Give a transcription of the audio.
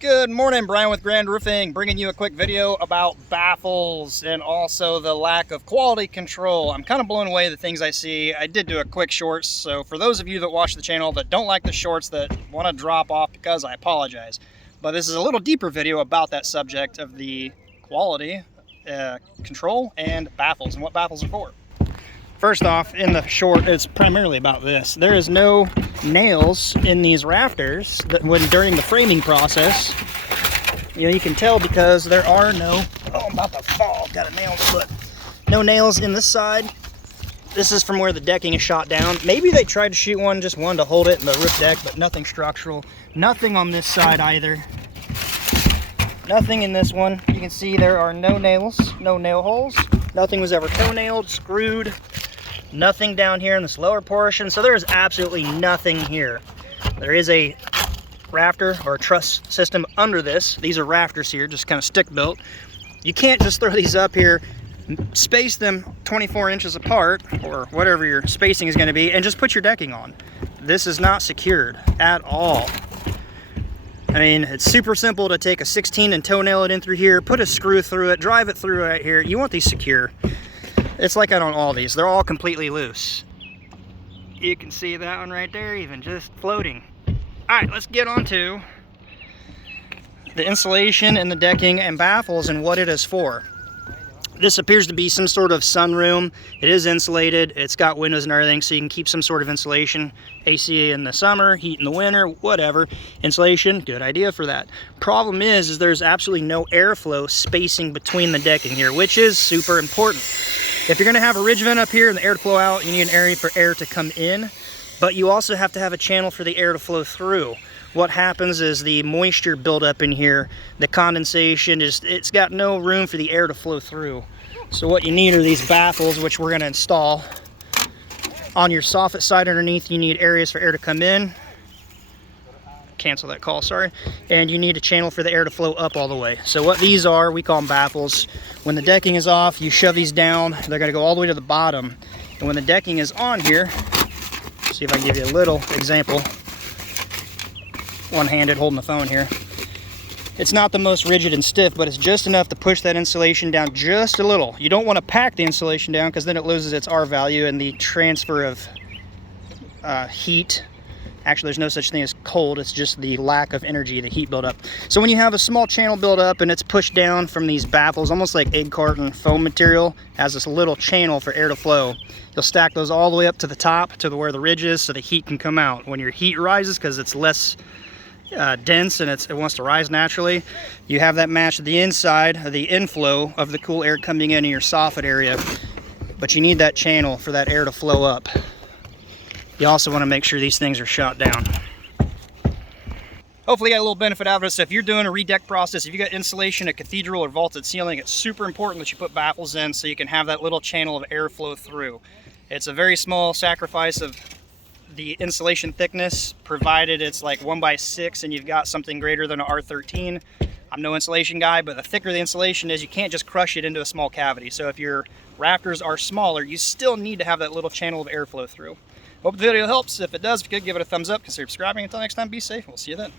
Good morning, Brian with Grand Roofing, bringing you a quick video about baffles and also the lack of quality control. I'm kind of blown away the things I see. I did do a quick shorts, so for those of you that watch the channel that don't like the shorts, that want to drop off because I apologize. But this is a little deeper video about that subject of the quality control and baffles and what baffles are for. First off, in the short, it's primarily about this. There is no nails in these rafters that during the framing process. You know, you can tell because there are no, oh, I'm about to fall, got a nail in the foot. No nails in this side. This is from where the decking is shot down. Maybe they tried to shoot one, just one to hold it in the roof deck, but nothing structural. Nothing on this side either. Nothing in this one. You can see there are no nails, no nail holes. Nothing was ever toe-nailed, screwed. Nothing down here in this lower portion, so there is absolutely nothing here. There is a rafter or a truss system under this. These are rafters here, just kind of stick built. You can't just throw these up here, space them 24 inches apart, or whatever your spacing is going to be, and just put your decking on. This is not secured at all. I mean, it's super simple to take a 16 and toenail it in through here, put a screw through it, drive it through right here. You want these secure. It's like that on all these. They're all completely loose. You can see that one right there, even just floating. All right, let's get on to the insulation and the decking and baffles and what it is for. This appears to be some sort of sunroom. It is insulated. It's got windows and everything, so you can keep some sort of insulation. AC in the summer, heat in the winter, whatever. Insulation, good idea for that. Problem is there's absolutely no airflow spacing between the decking here, which is super important. If you're gonna have a ridge vent up here and the air to flow out, you need an area for air to come in, but you also have to have a channel for the air to flow through. What happens is the moisture buildup in here, the condensation, it's got no room for the air to flow through. So what you need are these baffles, which we're gonna install. On your soffit side underneath, you need areas for air to come in. Cancel that call, sorry. And you need a channel for the air to flow up all the way. So what these are, we call them baffles. When the decking is off, you shove these down, they're gonna go all the way to the bottom. And when the decking is on here, see if I can give you a little example. One-handed holding the phone here. It's not the most rigid and stiff, but it's just enough to push that insulation down just a little. You don't want to pack the insulation down because then it loses its R value and the transfer of heat. Actually, there's no such thing as cold, it's just the lack of energy, the heat buildup. So when you have a small channel build up and it's pushed down from these baffles, almost like egg carton foam material, has this little channel for air to flow. You'll stack those all the way up to the top, to where the ridge is, so the heat can come out. When your heat rises, because it's less dense and it wants to rise naturally, you have that match at the inside of the inflow of the cool air coming in your soffit area, but you need that channel for that air to flow up. You also want to make sure these things are shot down. Hopefully you got a little benefit out of it. So if you're doing a redeck process, if you got insulation, a cathedral or vaulted ceiling, it's super important that you put baffles in so you can have that little channel of air flow through. It's a very small sacrifice of the insulation thickness, provided it's like 1x6 and you've got something greater than an R13. I'm no insulation guy, but the thicker the insulation is, you can't just crush it into a small cavity. So if your rafters are smaller, you still need to have that little channel of airflow through. Hope the video helps. If it does, if you could give it a thumbs up, consider subscribing. Until next time, be safe. We'll see you then.